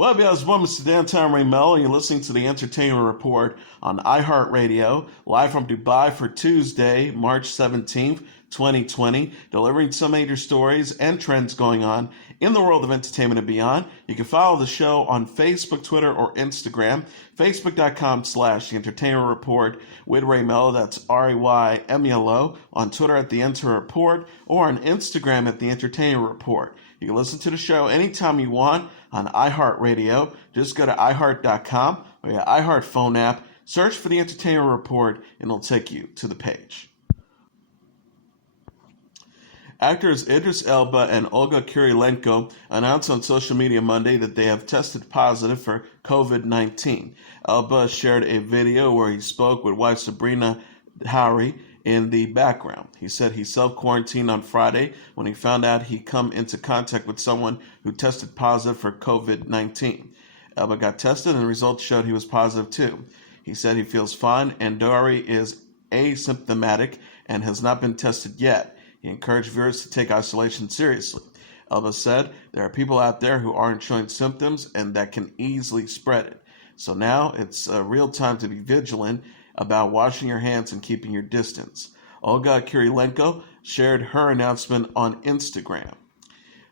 Well, I was born Mr. Downtown Ray Melo, and you're listening to the Entertainment Report on iHeartRadio, live from Dubai for Tuesday, March 17th, 2020, delivering some major stories and trends going on in the world of entertainment and beyond. You can follow the show on Facebook, Twitter, or Instagram. Facebook.com/The Entertainment Report with Ray Melo, that's RAYMELO, on Twitter at The Enter Report, or on Instagram at The Entertainment Report. You can listen to the show anytime you want on iHeartRadio. Just go to iHeart.com or your iHeart phone app, search for The Entertainment Report, and it'll take you to the page. Actors Idris Elba and Olga Kurylenko announced on social media Monday that they have tested positive for COVID-19. Elba shared a video where he spoke with wife Sabrina Howry in the background. He said he self-quarantined on Friday when he found out he'd come into contact with someone who tested positive for COVID-19. Elba got tested and the results showed he was positive too. He said he feels fine and Howry is asymptomatic and has not been tested yet. He encouraged viewers to take isolation seriously. Elba said there are people out there who aren't showing symptoms and that can easily spread it. So now it's a real time to be vigilant about washing your hands and keeping your distance. Olga Kurylenko shared her announcement on Instagram.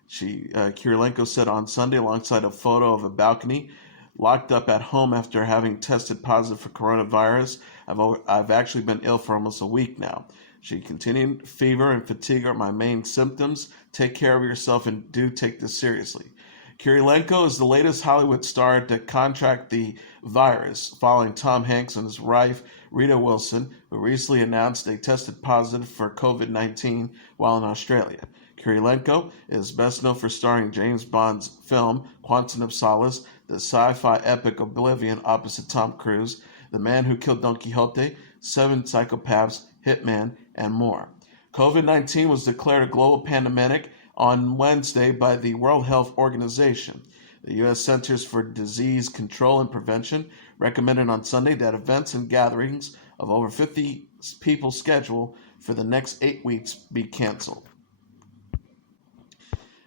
Kurylenko said on Sunday, alongside a photo of a balcony, locked up at home after having tested positive for coronavirus. I've actually been ill for almost a week now. She continued, fever and fatigue are my main symptoms. Take care of yourself and do take this seriously. Kurylenko is the latest Hollywood star to contract the virus, following Tom Hanks and his wife, Rita Wilson, who recently announced they tested positive for COVID-19 while in Australia. Kurylenko is best known for starring James Bond's film Quantum of Solace, the sci-fi epic Oblivion opposite Tom Cruise, The Man Who Killed Don Quixote, Seven Psychopaths, Hitman, and more. COVID-19 was declared a global pandemic on Wednesday by the World Health Organization. The U.S. Centers for Disease Control and Prevention recommended on Sunday that events and gatherings of over 50 people scheduled for the next 8 weeks be canceled.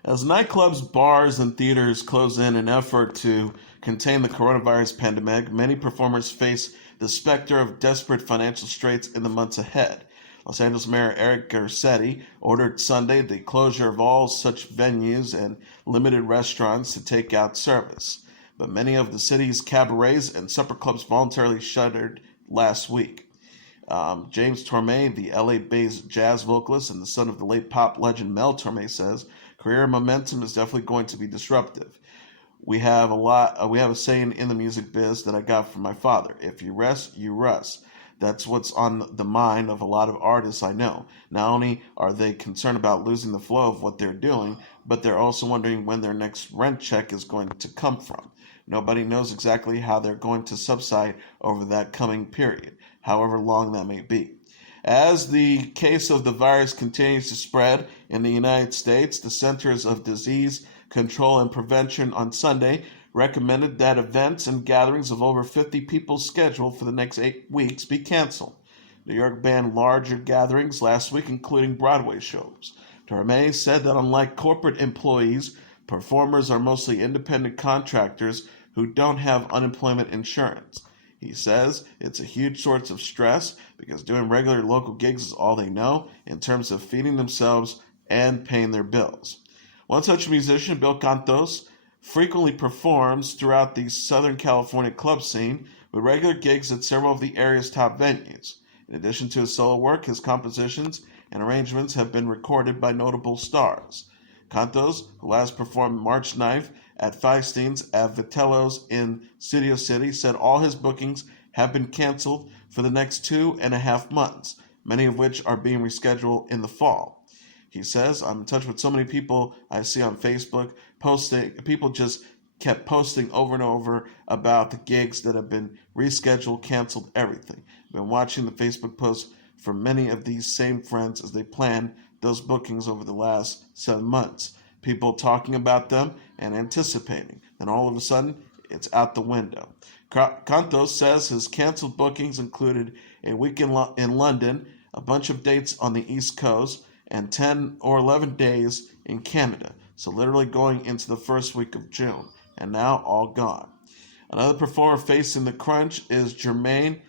As nightclubs, bars, and theaters close in an effort to contain the coronavirus pandemic, many performers face the specter of desperate financial straits in the months ahead. Los Angeles Mayor Eric Garcetti ordered Sunday the closure of all such venues and limited restaurants to take out service. But many of the city's cabarets and supper clubs voluntarily shuttered last week. James Torme, the LA-based jazz vocalist and the son of the late pop legend Mel Torme, says career momentum is definitely going to be disruptive. We have a saying in the music biz that I got from my father: if you rest, you rust. That's what's on the mind of a lot of artists I know. Not only are they concerned about losing the flow of what they're doing, but they're also wondering when their next rent check is going to come from. Nobody knows exactly how they're going to subside over that coming period, however long that may be. As the case of the virus continues to spread in the United States, the Centers of Disease Control and Prevention on Sunday recommended that events and gatherings of over 50 people scheduled for the next 8 weeks be canceled. New York banned larger gatherings last week, including Broadway shows. Torme said that unlike corporate employees, performers are mostly independent contractors who don't have unemployment insurance. He says it's a huge source of stress because doing regular local gigs is all they know in terms of feeding themselves and paying their bills. One such musician, Bill Cantos, frequently performs throughout the Southern California club scene with regular gigs at several of the area's top venues. In addition to his solo work, his compositions and arrangements have been recorded by notable stars. Cantos, who last performed March 9th at Feinstein's at Vitello's in Studio City, said all his bookings have been canceled for the next 2.5 months, many of which are being rescheduled in the fall. He says, I'm in touch with so many people I see on Facebook people just kept posting over and over about the gigs that have been rescheduled, canceled, everything. I've been watching the Facebook posts from many of these same friends as they plan those bookings over the last 7 months. People talking about them and anticipating. Then all of a sudden, it's out the window. Cantos says his canceled bookings included a week in London, a bunch of dates on the East Coast, and 10 or 11 days in Canada. So literally going into the first week of June. and now all gone. Another performer facing the crunch is Jermaine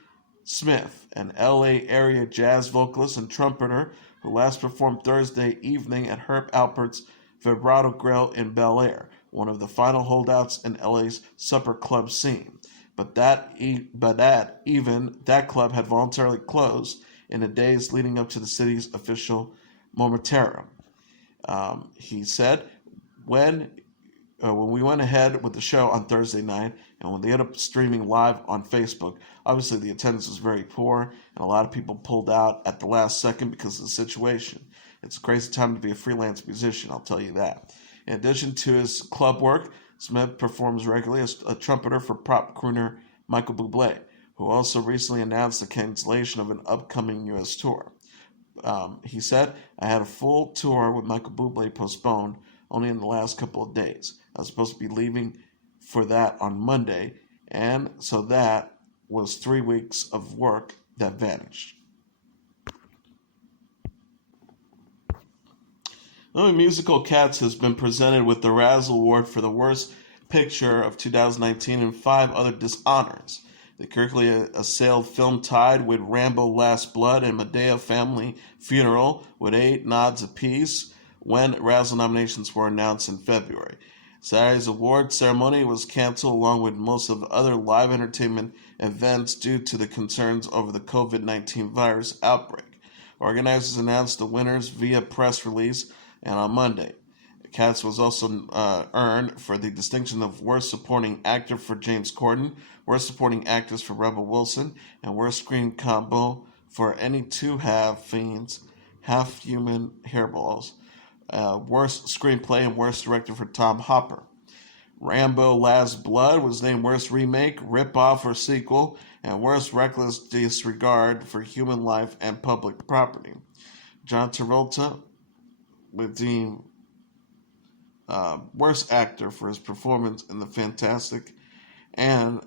Smith, an LA area jazz vocalist and trumpeter who last performed Thursday evening at Herb Alpert's Vibrato Grill in Bel Air, one of the final holdouts in LA's supper club scene. But that club had voluntarily closed in the days leading up to the city's official moratorium. He said, when we went ahead with the show on Thursday night, and when they ended up streaming live on Facebook, obviously the attendance was very poor, and a lot of people pulled out at the last second because of the situation. It's a crazy time to be a freelance musician, I'll tell you that. In addition to his club work, Smith performs regularly as a trumpeter for pop crooner Michael Bublé, who also recently announced the cancellation of an upcoming U.S. tour. He said, I had a full tour with Michael Bublé postponed only in the last couple of days. I was supposed to be leaving for that on Monday, and so that was 3 weeks of work that vanished. The musical Cats has been presented with the Raze Award for the Worst Picture of 2019 and 5 other dishonors. The critically assailed film tied with Rambo Last Blood and Madea Family Funeral with 8 nods apiece when Raze nominations were announced in February. Saturday's award ceremony was canceled along with most of the other live entertainment events due to the concerns over the COVID-19 virus outbreak. Organizers announced the winners via press release and on Monday. Cats was also earned for the distinction of Worst Supporting Actor for James Corden, Worst Supporting Actress for Rebel Wilson, and Worst Screen Combo for any two half-fiends, half-human hairballs. Worst Screenplay and Worst Director for Tom Hopper. Rambo Last Blood was named Worst Remake, Rip-Off, or Sequel, and Worst Reckless Disregard for Human Life and Public Property. John Travolta was deemed Worst Actor for his performance in The Fantastic and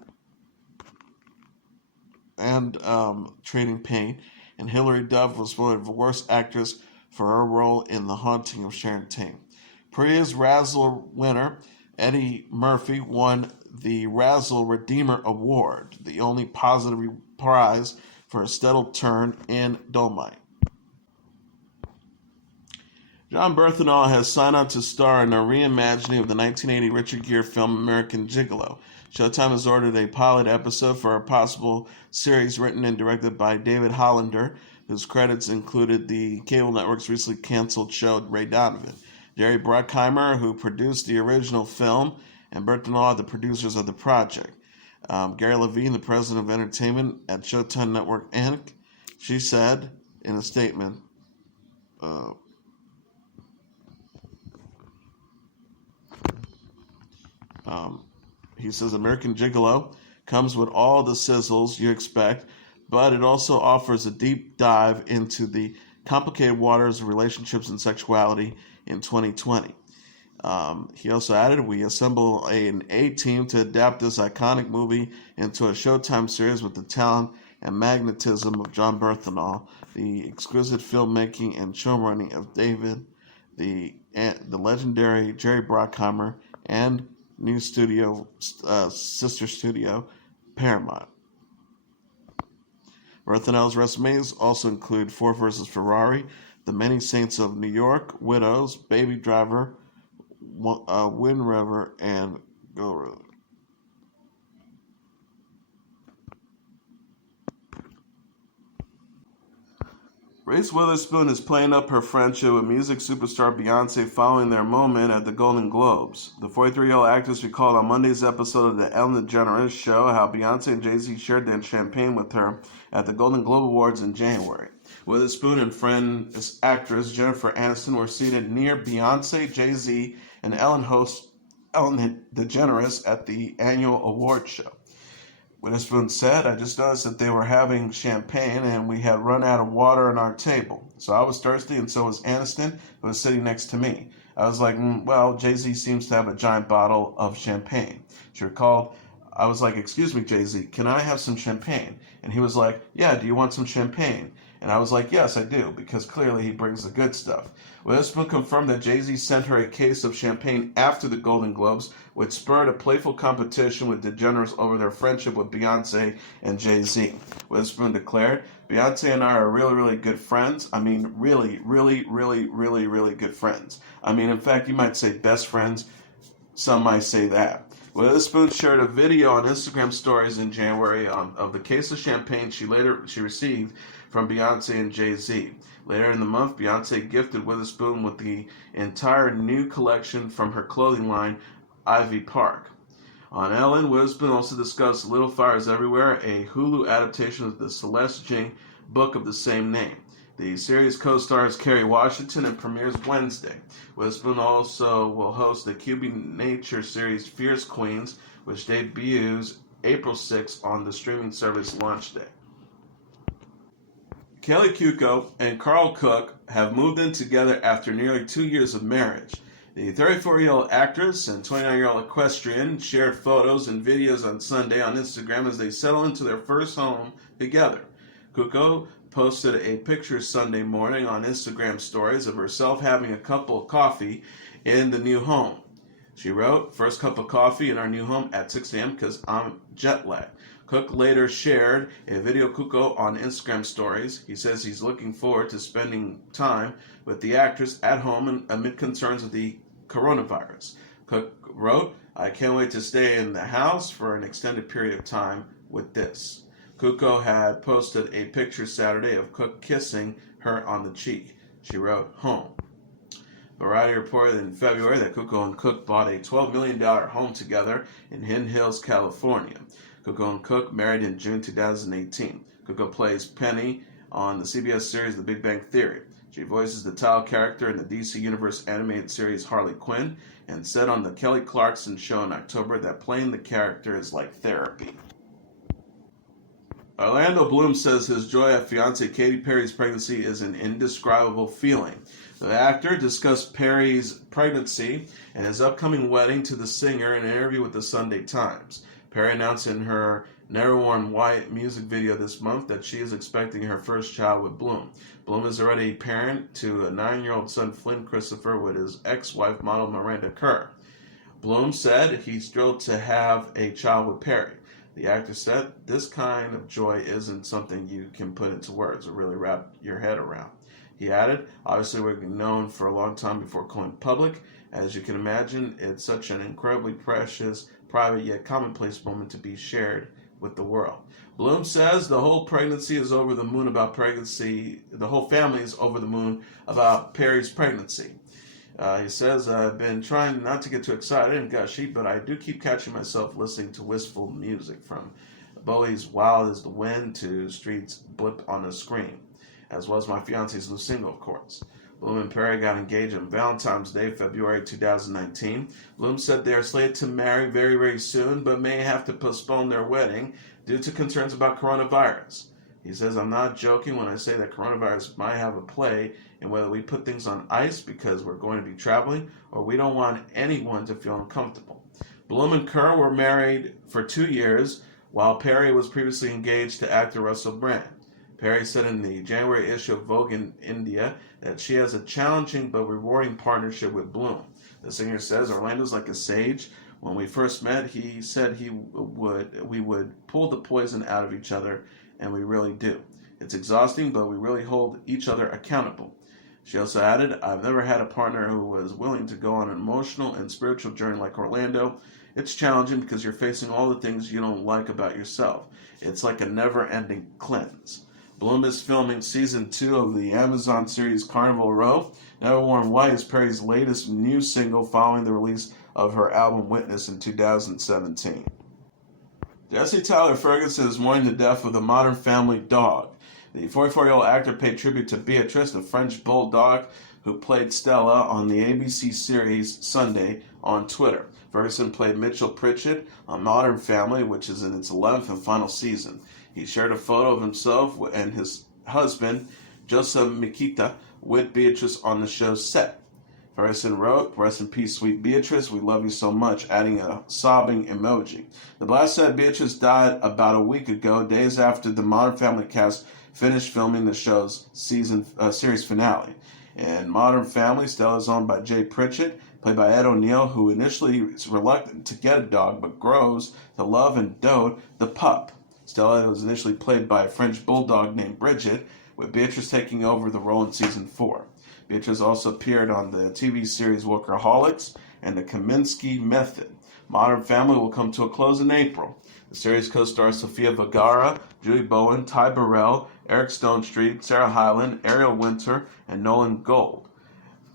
Trading Pain, and Hilary Duff was voted Worst Actress for her role in The Haunting of Sharon Tate. Previous Razzle winner Eddie Murphy won the Razzle Redeemer Award, the only positive prize for a sterile turn in Dolomite. Jon Bernthal has signed on to star in a reimagining of the 1980 Richard Gere film American Gigolo. Showtime has ordered a pilot episode for a possible series written and directed by David Hollander, whose credits included the cable network's recently canceled show Ray Donovan. Jerry Bruckheimer, who produced the original film, and Bernthal are the producers of the project. Gary Levine, the president of entertainment at Showtime Network Inc., she said in a statement, he says American Gigolo comes with all the sizzles you expect, but it also offers a deep dive into the complicated waters of relationships and sexuality in 2020. He also added, we assemble an A-team to adapt this iconic movie into a Showtime series with the talent and magnetism of Jon Bernthal, the exquisite filmmaking and showrunning of David, the legendary Jerry Bruckheimer, and new studio, sister studio, Paramount. Bernthal's resumes also include Ford vs. Ferrari, The Many Saints of New York, Widows, Baby Driver, Wind River, and Go. Reese Witherspoon is playing up her friendship with music superstar Beyonce following their moment at the Golden Globes. The 43-year-old actress recalled on Monday's episode of the Ellen DeGeneres show how Beyonce and Jay-Z shared their champagne with her at the Golden Globe Awards in January. Witherspoon and friend actress Jennifer Aniston were seated near Beyonce, Jay-Z, and Ellen host Ellen DeGeneres at the annual award show. Witherspoon said, I just noticed that they were having champagne and we had run out of water on our table. So I was thirsty and so was Aniston, who was sitting next to me. I was like, well, Jay-Z seems to have a giant bottle of champagne. She recalled, I was like, excuse me, Jay-Z, can I have some champagne? And he was like, yeah, do you want some champagne? And I was like, yes, I do, because clearly he brings the good stuff. Witherspoon confirmed that Jay-Z sent her a case of champagne after the Golden Globes, which spurred a playful competition with DeGeneres over their friendship with Beyonce and Jay-Z. Witherspoon declared, Beyonce and I are really, really good friends. I mean, really, really, really, really, really good friends. I mean, in fact, you might say best friends. Some might say that. Witherspoon shared a video on Instagram stories in January of the case of champagne she received from Beyonce and Jay-Z. Later in the month, Beyonce gifted Witherspoon with the entire new collection from her clothing line, Ivy Park. On Ellen, Witherspoon also discussed Little Fires Everywhere, a Hulu adaptation of the Celeste Ng book of the same name. The series co-stars Kerry Washington and premieres Wednesday. Witherspoon also will host the QB Nature series Fierce Queens, which debuts April 6th on the streaming service launch day. Kaley Cuoco and Karl Cook have moved in together after nearly 2 years of marriage. The 34-year-old actress and 29-year-old equestrian shared photos and videos on Sunday on Instagram as they settle into their first home together. Cuoco posted a picture Sunday morning on Instagram stories of herself having a cup of coffee in the new home. She wrote, first cup of coffee in our new home at 6 a.m. because I'm jet lagged. Cook later shared a video of Cuoco on Instagram stories. He says he's looking forward to spending time with the actress at home amid concerns of the coronavirus. Cook wrote, I can't wait to stay in the house for an extended period of time with this. Cuoco had posted a picture Saturday of Cook kissing her on the cheek. She wrote, home. Variety reported in February that Cuoco and Cook bought a $12 million home together in Hidden Hills, California. Cuoco and Cook married in June 2018. Cuoco plays Penny on the CBS series The Big Bang Theory. She voices the title character in the DC Universe animated series Harley Quinn and said on the Kelly Clarkson show in October that playing the character is like therapy. Orlando Bloom says his joy at fiancée Katy Perry's pregnancy is an indescribable feeling. The actor discussed Perry's pregnancy and his upcoming wedding to the singer in an interview with the Sunday Times. Perry announced in her Never Worn White music video this month that she is expecting her first child with Bloom. Bloom is already a parent to a 9-year-old son, Flynn Christopher, with his ex-wife, model Miranda Kerr. Bloom said he's thrilled to have a child with Perry. The actor said, this kind of joy isn't something you can put into words or really wrap your head around. He added, obviously we've been known for a long time before going public. As you can imagine, it's such an incredibly precious, private yet commonplace moment to be shared with the world. Bloom says the whole pregnancy is over the moon about pregnancy. The whole family is over the moon about Perry's pregnancy. He says, I've been trying not to get too excited and gushy, but I do keep catching myself listening to wistful music, from Bowie's Wild as the Wind to Street's Blip on the Screen, as well as my fiance's new single, of course. Bloom and Perry got engaged on Valentine's Day, February 2019. Bloom said they are slated to marry very, very soon, but may have to postpone their wedding due to concerns about coronavirus. He says, I'm not joking when I say that coronavirus might have a play in whether we put things on ice because we're going to be traveling or we don't want anyone to feel uncomfortable. Bloom and Kerr were married for 2 years, while Perry was previously engaged to actor Russell Brand. Perry said in the January issue of Vogue in India that she has a challenging but rewarding partnership with Bloom. The singer says, Orlando's like a sage. When we first met, he said we would pull the poison out of each other, and we really do. It's exhausting, but we really hold each other accountable. She also added, I've never had a partner who was willing to go on an emotional and spiritual journey like Orlando. It's challenging because you're facing all the things you don't like about yourself. It's like a never-ending cleanse. Bloom is filming season 2 of the Amazon series Carnival Row. Never Worn White is Perry's latest new single following the release of her album Witness in 2017. Jesse Tyler Ferguson is mourning the death of the Modern Family dog. The 44-year-old actor paid tribute to Beatrice, the French bulldog who played Stella on the ABC series Sunday, on Twitter. Ferguson played Mitchell Pritchett on Modern Family, which is in its 11th and final season. He shared a photo of himself and his husband, Joseph Mikita, with Beatrice on the show's set. Ferguson wrote, rest in peace, sweet Beatrice, we love you so much, adding a sobbing emoji. The blast said Beatrice died about a week ago, days after the Modern Family cast finished filming the show's series finale. In Modern Family, Stella is owned by Jay Pritchett, played by Ed O'Neill, who initially is reluctant to get a dog but grows to love and dote the pup. Stella was initially played by a French bulldog named Bridget, with Beatrice taking over the role in season 4. Beatrice also appeared on the TV series Workaholics and the Kaminsky Method. Modern Family will come to a close in April. The series co-stars Sofia Vergara, Julie Bowen, Ty Burrell, Eric Stonestreet, Sarah Hyland, Ariel Winter, and Nolan Gold.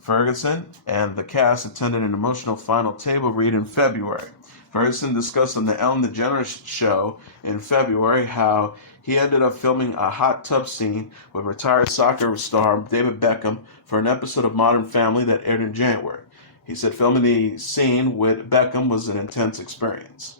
Ferguson and the cast attended an emotional final table read in February. Ferguson discussed on the Ellen DeGeneres show in February how he ended up filming a hot tub scene with retired soccer star David Beckham for an episode of Modern Family that aired in January. He said filming the scene with Beckham was an intense experience.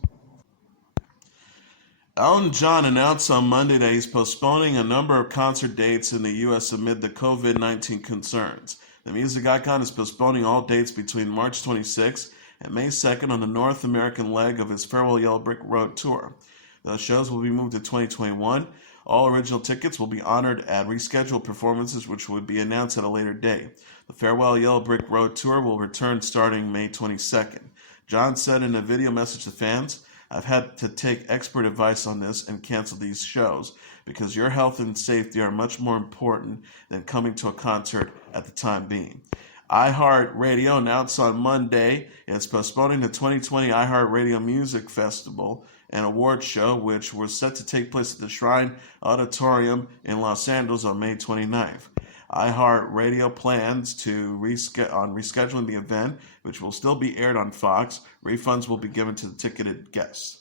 Elton John announced on Monday that he's postponing a number of concert dates in the U.S. amid the COVID-19 concerns. The music icon is postponing all dates between March 26th and May 2nd on the North American leg of his Farewell Yellow Brick Road tour. Those shows will be moved to 2021. All original tickets will be honored at rescheduled performances, which would be announced at a later date. The Farewell Yellow Brick Road tour will return starting May 22nd. John said in a video message to fans, "I've had to take expert advice on this and cancel these shows because your health and safety are much more important than coming to a concert at the time being." iHeartRadio announced on Monday it's postponing the 2020 iHeartRadio Music Festival and Awards show, which was set to take place at the Shrine Auditorium in Los Angeles on May 29th. iHeartRadio plans to rescheduling the event, which will still be aired on Fox. Refunds will be given to the ticketed guests.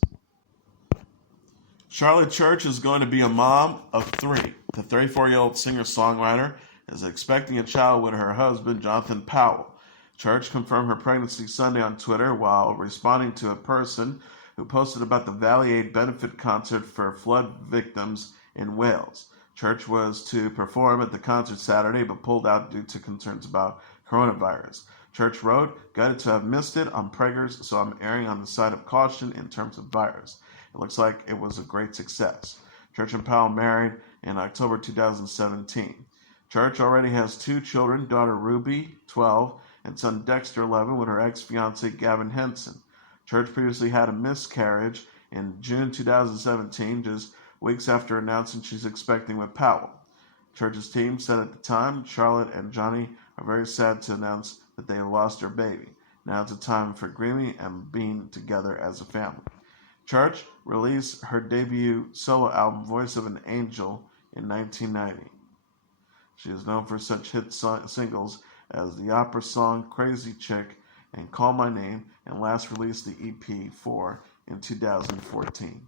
Charlotte Church is going to be a mom of 3. The 34-year-old singer-songwriter is expecting a child with her husband, Jonathan Powell. Church confirmed her pregnancy Sunday on Twitter while responding to a person who posted about the Valley Aid benefit concert for flood victims in Wales. Church was to perform at the concert Saturday but pulled out due to concerns about coronavirus. Church wrote, "Gutted to have missed it. I'm preggers, so I'm erring on the side of caution in terms of virus. It looks like it was a great success." Church and Powell married in October 2017. Church already has 2 children, daughter Ruby, 12, and son Dexter, 11, with her ex-fiancé Gavin Henson. Church previously had a miscarriage in June 2017, just weeks after announcing she's expecting with Powell. Church's team said at the time, "Charlotte and Johnny are very sad to announce that they have lost their baby. Now it's a time for grieving and being together as a family." Church released her debut solo album, Voice of an Angel, in 1990. She is known for such hit singles as the opera song Crazy Chick and Call My Name, and last released the EP 4 in 2014.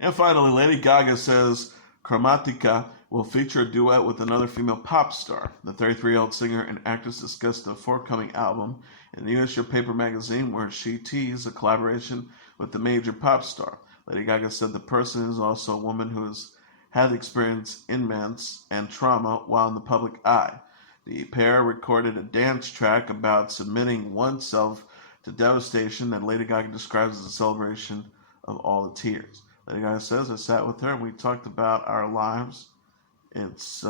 And finally, Lady Gaga says Chromatica will feature a duet with another female pop star. The 33-year-old singer and actress discussed the forthcoming album in the U.S. Your Paper magazine, where she teased a collaboration with the major pop star. Lady Gaga said the person is also a woman who has had experienced immense and trauma while in the public eye. The pair recorded a dance track about submitting oneself to devastation that Lady Gaga describes as a celebration of all the tears. Lady Gaga says, "I sat with her and we talked about our lives." It's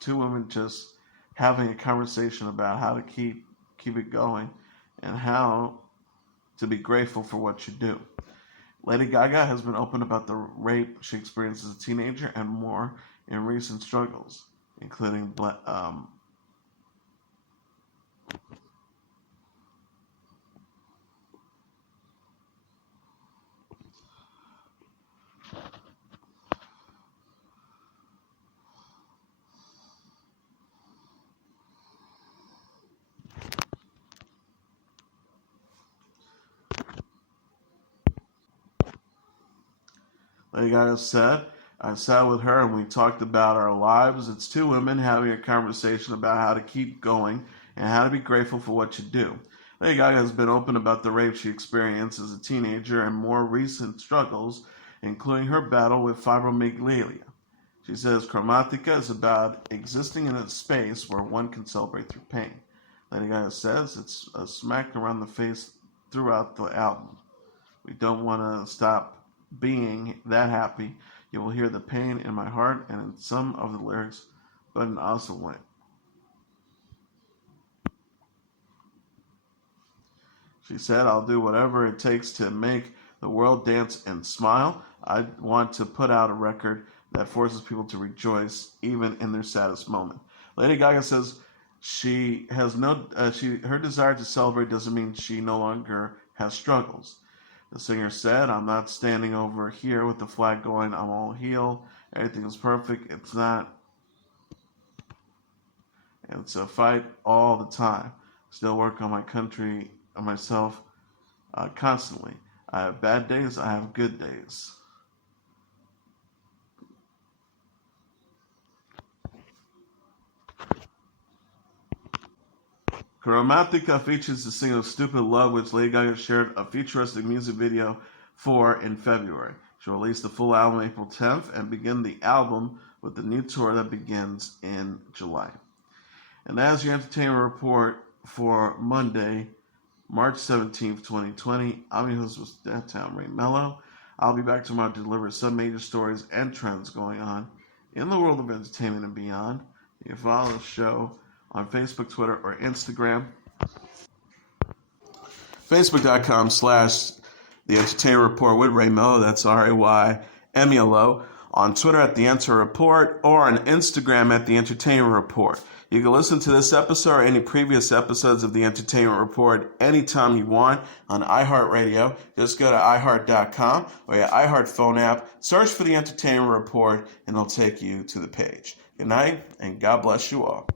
2 women just having a conversation about how to keep it going and how to be grateful for what you do. Lady Gaga has been open about the rape she experienced as a teenager and more in recent struggles, including Lady Gaga said, "I sat with her and we talked about our lives." It's 2 women having a conversation about how to keep going and how to be grateful for what you do. Lady Gaga has been open about the rape she experienced as a teenager and more recent struggles, including her battle with fibromyalgia. She says Chromatica is about existing in a space where one can celebrate through pain. Lady Gaga says it's smacked around the face throughout the album. We don't want to stop being that happy. You will hear the pain in my heart and in some of the lyrics, but in an awesome way. She said, I'll do whatever it takes to make the world dance and smile. I want to put out a record that forces people to rejoice even in their saddest moment. Lady Gaga says she has her desire to celebrate doesn't mean she no longer has struggles. The singer said, I'm not standing over here with the flag going, I'm all healed, everything is perfect. It's not. It's a fight all the time. Still work on my country, on myself, constantly. I have bad days, I have good days. Chromatica features the single Stupid Love, which Lady Gaga shared a futuristic music video for in February. She'll release the full album April 10th and begin the album with the new tour that begins in July. And as your entertainment report for Monday, March 17th, 2020, I'm your host with Downtown Melo. I'll be back tomorrow to deliver some major stories and trends going on in the world of entertainment and beyond. You can follow the show on Facebook, Twitter, or Instagram. Facebook.com/The Entertainment Report with Ray Melo. That's RAYMELO. On Twitter at The Enter Report or on Instagram at The Entertainment Report. You can listen to this episode or any previous episodes of The Entertainment Report anytime you want on iHeartRadio. Just go to iHeart.com or your iHeart phone app, search for The Entertainment Report, and it'll take you to the page. Good night, and God bless you all.